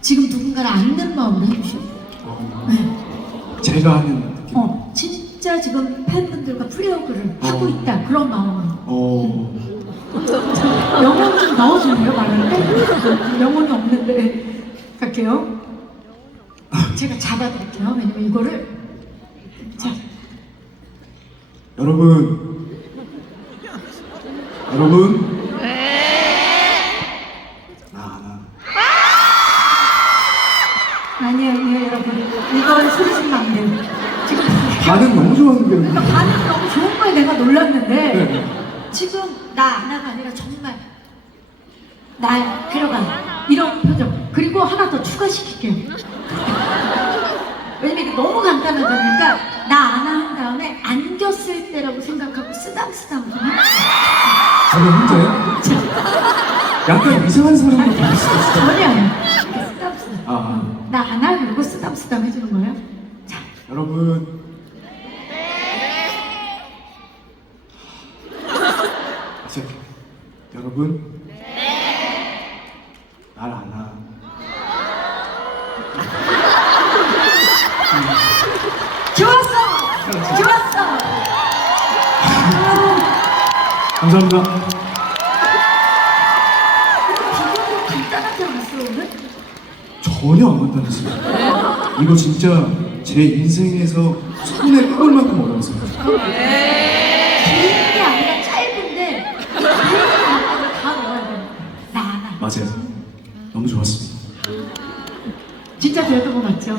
지금 누군가를 안는 마음으로 해주셔. 어, 제가 하는 느낌. 어, 진짜 지금 팬분들과 프리어그를 하고 어. 있다. 그런 마음으로. 어, 영혼 좀 넣어주네요, 말하는데. 영혼이 없는데. 갈게요. 제가 잡아드릴게요. 왜냐면 이거를. 자, 여러분, 여러분, 나 나. 아니에요, 아니에요, 여러분. 이건 소리 지르면 안 돼요. 지금 반응 너무 좋았는데. 그러니까 반응이 너무 좋은 거에 내가 놀랐는데 네. 지금 나 아나가 아니라 정말 나야 들어가 이런 표정 그리고 하나 더 추가시킬게요 왜냐면 이게 너무 간단하다니까 나 아나 한 다음에 안겼을 때라고 생각하고 쓰담쓰담 좀 해주세요 저는 혼자요? 약간 이상한 사람 같은 거 있어요. 전혀 아니에요 이렇게 쓰담쓰담 아, 아. 나 아나 그리고 쓰담쓰담 해주는 거예요 자 여러분. 자, 여러분. 날 아나. 좋았어 좋았어 감사합니다. 전혀 안 간단했어요. 이거 진짜 제 인생에서 손에 꼽을 만큼 어려웠어요. 긴게 아니라 짧은데 단어를 다 넣어야 돼. 나 하나. 맞아요. 너무 좋았습니다. 진짜 배웠던 거 맞죠?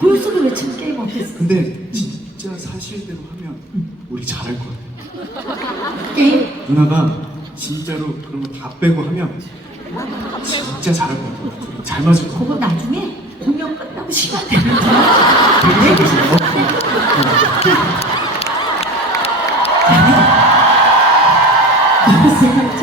골수도 외치는 게임 어땠어? 근데 진짜 사실대로 하면 우리 잘할 거예요. 게임? 누나가 진짜로 그런 거 다 빼고 하면 진짜 잘할 것 같아요. 잘 맞을 것 같아요. 그거 나중에 공연 끝나고 시간 되면 얘기해주세요. 알았어요.